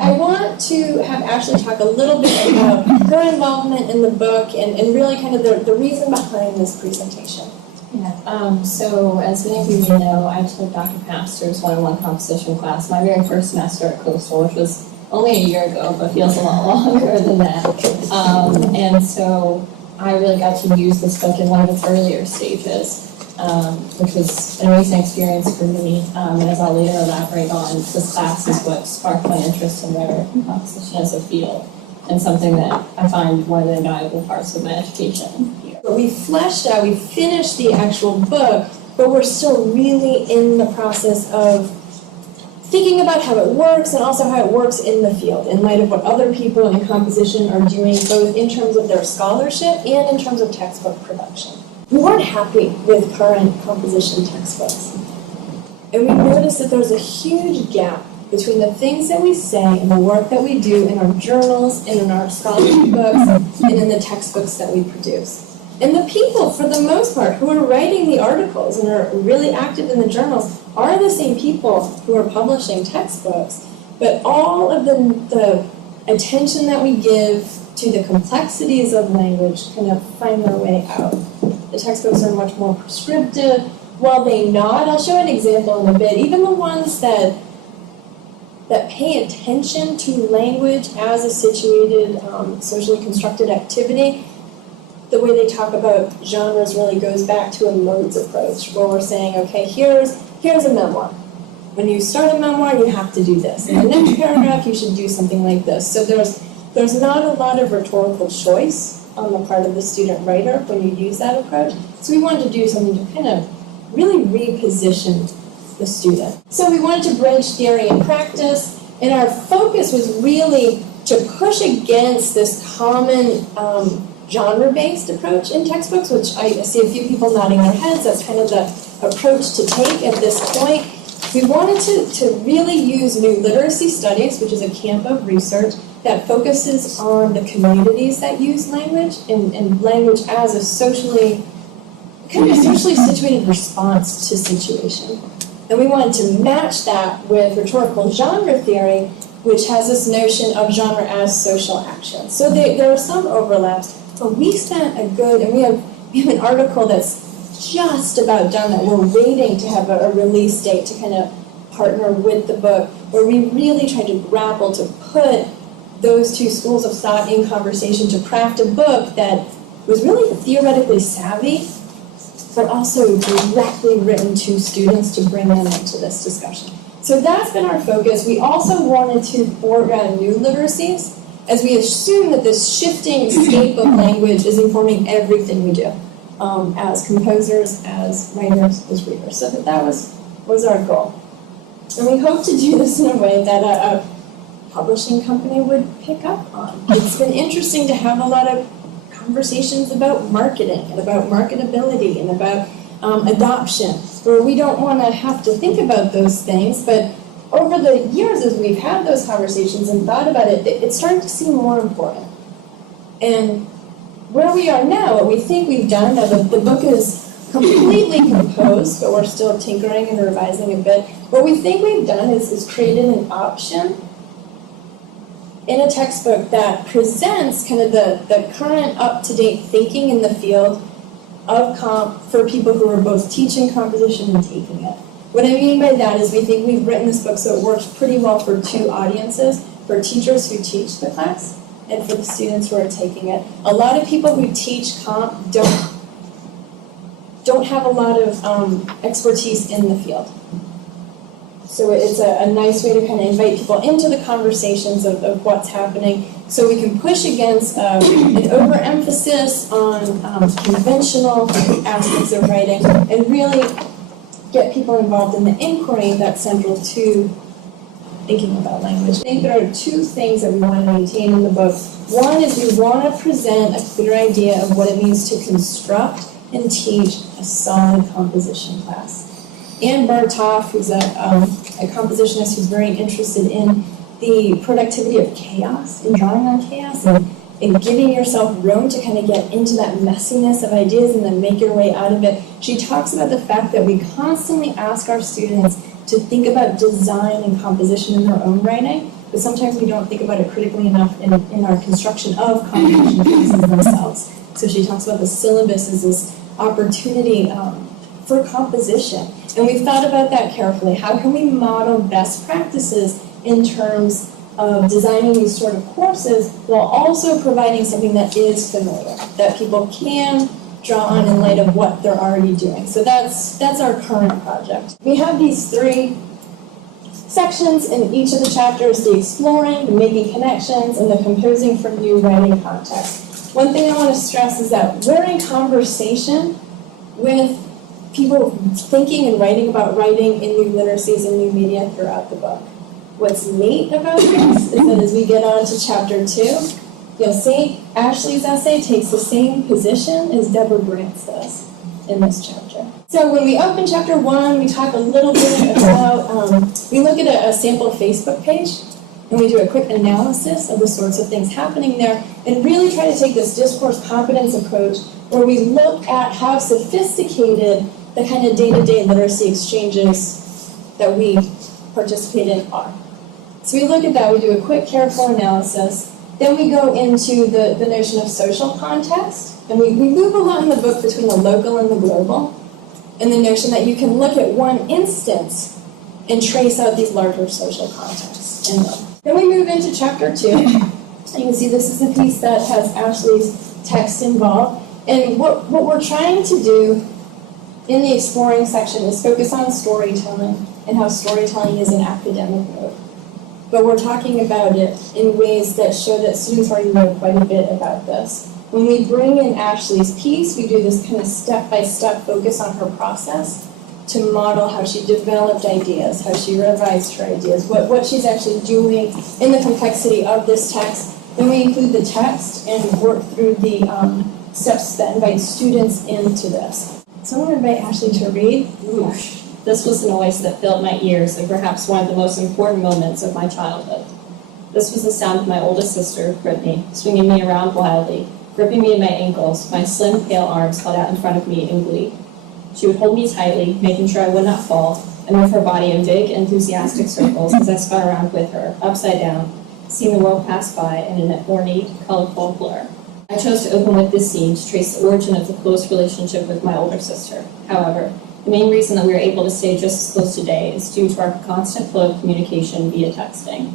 I want to have Ashley talk a little bit about her involvement in the book and really kind of the reason behind this presentation. Yeah. So as many of you may know, I took Dr. Pastor's one-on-one composition class my very first semester at Coastal, which was only a year ago, but feels a lot longer than that. And so I really got to use this book in one of its earlier stages, which was an amazing experience for me. And as I'll later elaborate on, this class is what sparked my interest in rhetoric and composition as a field, and something that I find one of the invaluable parts of my education here. But we finished the actual book, but we're still really in the process of thinking about how it works and also how it works in the field in light of what other people in composition are doing, both in terms of their scholarship and in terms of textbook production. We weren't happy with current composition textbooks. And we noticed that there's a huge gap between the things that we say and the work that we do in our journals and in our scholarship books and in the textbooks that we produce. And the people, for the most part, who are writing the articles and are really active in the journals are the same people who are publishing textbooks. But all of the attention that we give to the complexities of language kind of find their way out. The textbooks are much more prescriptive. While they nod, I'll show an example in a bit, even the ones that pay attention to language as a situated, socially constructed activity, the way they talk about genres really goes back to a modes approach, where we're saying, okay, here's a memoir. When you start a memoir, you have to do this. In the next paragraph, you should do something like this. So there's not a lot of rhetorical choice on the part of the student writer when you use that approach. So we wanted to do something to kind of really reposition the student. So we wanted to bridge theory and practice, and our focus was really to push against this common genre-based approach in textbooks, which I see a few people nodding their heads. That's kind of the approach to take at this point. We wanted to really use new literacy studies, which is a camp of research that focuses on the communities that use language and language as a socially situated response to situation. And we wanted to match that with rhetorical genre theory, which has this notion of genre as social action. So there are some overlaps, but we spent we have an article that's just about done that we're waiting to have a release date to kind of partner with the book, where we really tried to grapple to put those two schools of thought in conversation to craft a book that was really theoretically savvy, but also directly written to students to bring them into this discussion. So that's been our focus. We also wanted to foreground new literacies, as we assume that this shifting scape of language is informing everything we do, as composers, as writers, as readers. So that was our goal. And we hope to do this in a way that a publishing company would pick up on. It's been interesting to have a lot of conversations about marketing and about marketability and about adoption, where we don't want to have to think about those things, but over the years as we've had those conversations and thought about it, it's starting to seem more important. And where we are now, what we think we've done, now the book is completely composed, but we're still tinkering and revising a bit. What we think we've done is created an option in a textbook that presents kind of the current up-to-date thinking in the field of comp for people who are both teaching composition and taking it. What I mean by that is we think we've written this book so it works pretty well for two audiences, for teachers who teach the class and for the students who are taking it. A lot of people who teach comp don't have a lot of expertise in the field. So it's a nice way to kind of invite people into the conversations of what's happening, so we can push against an overemphasis on conventional aspects of writing and really get people involved in the inquiry that's central to thinking about language. I think there are two things that we want to maintain in the book. One is we want to present a clear idea of what it means to construct and teach a solid composition class. Anne Bartoff, who's a compositionist who's very interested in the productivity of chaos and drawing on chaos and giving yourself room to kind of get into that messiness of ideas and then make your way out of it. She talks about the fact that we constantly ask our students to think about design and composition in their own writing, but sometimes we don't think about it critically enough in our construction of comprehension pieces themselves. So she talks about the syllabus as this opportunity for composition. And we've thought about that carefully. How can we model best practices in terms of designing these sort of courses while also providing something that is familiar, that people can draw on in light of what they're already doing. So that's our current project. We have these 3 sections in each of the chapters: the exploring, the making connections, and the composing from new writing context. One thing I want to stress is that we're in conversation with people thinking and writing about writing in new literacies and new media throughout the book. What's neat about this is that as we get on to chapter 2, you'll see Ashley's essay takes the same position as Deborah Grant's does in this chapter. So when we open chapter 1, we talk a little bit about, we look at a sample Facebook page, and we do a quick analysis of the sorts of things happening there, and really try to take this discourse competence approach where we look at how sophisticated the kind of day-to-day literacy exchanges that we participate in are. So we look at that, we do a quick, careful analysis, then we go into the notion of social context, and we move a lot in the book between the local and the global, and the notion that you can look at one instance and trace out these larger social contexts in them. Then we move into chapter 2, and you can see this is the piece that has Ashley's text involved, and what we're trying to do in the exploring section is focus on storytelling and how storytelling is an academic mode. But we're talking about it in ways that show that students already know quite a bit about this. When we bring in Ashley's piece, we do this kind of step-by-step focus on her process to model how she developed ideas, how she revised her ideas, what she's actually doing in the complexity of this text. Then we include the text and work through the steps that invite students into this. So I'm going to invite Ashley to read. Whoosh. This was the noise that filled my ears and perhaps one of the most important moments of my childhood. This was the sound of my oldest sister, Brittany, swinging me around wildly, gripping me in my ankles, my slim, pale arms held out in front of me in glee. She would hold me tightly, making sure I would not fall, and move her body in big, enthusiastic circles as I spun around with her, upside down, seeing the world pass by in an ornate, colorful blur. I chose to open with this scene to trace the origin of the close relationship with my older sister. However, the main reason that we are able to stay just as close today is due to our constant flow of communication via texting.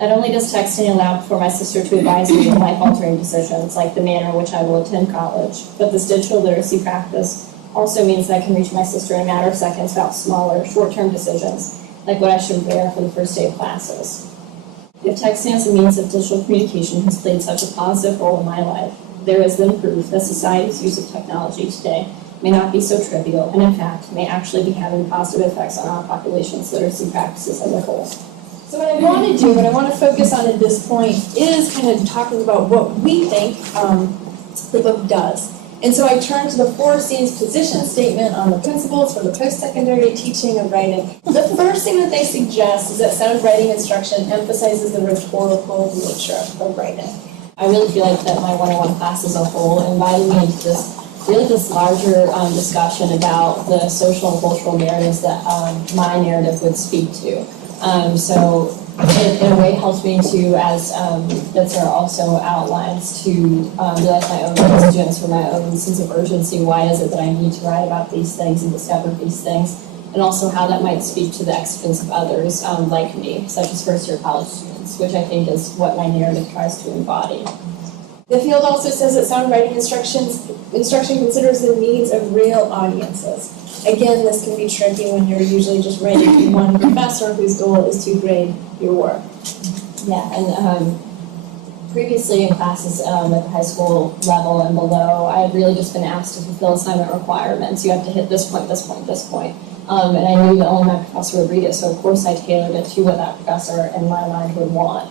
Not only does texting allow for my sister to advise me in life-altering decisions, like the manner in which I will attend college, but this digital literacy practice also means that I can reach my sister in a matter of seconds about smaller, short-term decisions, like what I should wear for the first day of classes. If texting as a means of digital communication has played such a positive role in my life, there is then proof that society's use of technology today may not be so trivial, and in fact, may actually be having positive effects on our population's literacy practices as a whole. So what I want to do, what I want to focus on at this point, is kind of talking about what we think the book does. And so I turn to the 4C's position statement on the principles for the post-secondary teaching of writing. The first thing that they suggest is that sound writing instruction emphasizes the rhetorical nature of writing. I really feel like that my one-on-one class as a whole invited me into this larger discussion about the social and cultural narratives that my narrative would speak to. So it in a way helps me to, as Bitzer also outlines, to realize my own questions for my own sense of urgency. Why is it that I need to write about these things and discover these things? And also how that might speak to the experience of others like me, such as first-year college students, which I think is what my narrative tries to embody. The field also says that sound writing instruction considers the needs of real audiences. Again, this can be tricky when you're usually just writing for one professor whose goal is to grade your work. Yeah, and previously in classes at the high school level and below, I had really just been asked to fulfill assignment requirements. You have to hit this point, this point, this point. And I knew that only my professor would read it, so of course I tailored it to what that professor in my mind would want.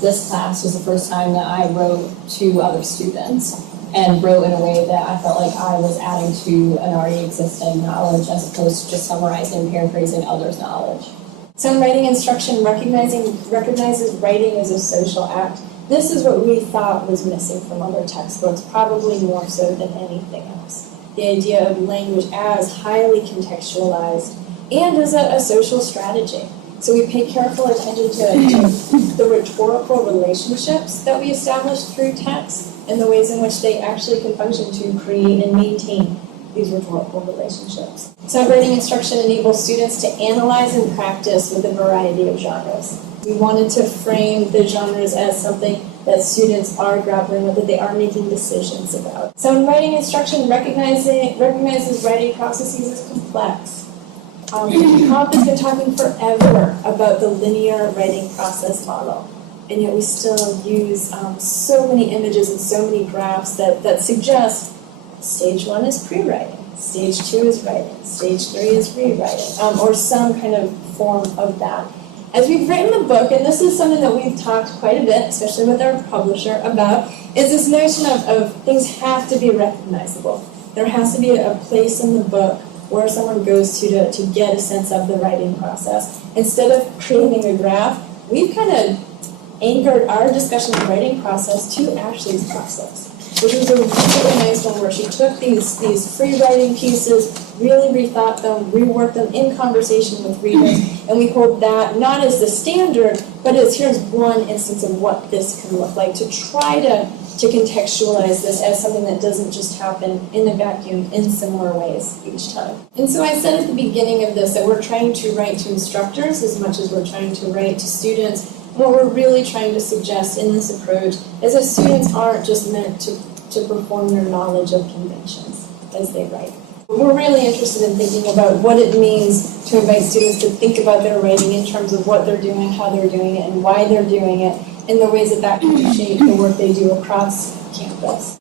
This class was the first time that I wrote to other students, and wrote in a way that I felt like I was adding to an already existing knowledge as opposed to just summarizing and paraphrasing others' knowledge. Sound writing instruction recognizes writing as a social act. This is what we thought was missing from other textbooks, probably more so than anything else. The idea of language as highly contextualized and as a social strategy. So we pay careful attention to the rhetorical relationships that we establish through text and the ways in which they actually can function to create and maintain these rhetorical relationships. So writing instruction enables students to analyze and practice with a variety of genres. We wanted to frame the genres as something that students are grappling with, that they are making decisions about. So in writing instruction, recognizes writing processes as complex. Comp has been talking forever about the linear writing process model, and yet we still use so many images and so many graphs that suggest stage 1 is pre-writing, stage 2 is writing, stage 3 is rewriting, or some kind of form of that. As we've written the book, and this is something that we've talked quite a bit, especially with our publisher, about, is this notion of things have to be recognizable. There has to be a place in the book where someone goes to get a sense of the writing process. Instead of creating a graph, we've kind of anchored our discussion of the writing process to Ashley's process, which was a really nice one where she took these free writing pieces, really rethought them, reworked them in conversation with readers, and we hold that not as the standard, but as here's one instance of what this can look like, to try to contextualize this as something that doesn't just happen in a vacuum in similar ways each time. And so I said at the beginning of this that we're trying to write to instructors as much as we're trying to write to students. What we're really trying to suggest in this approach is that students aren't just meant to perform their knowledge of conventions as they write. We're really interested in thinking about what it means to invite students to think about their writing in terms of what they're doing, how they're doing it, and why they're doing it, in the ways that can shape the work they do across campus.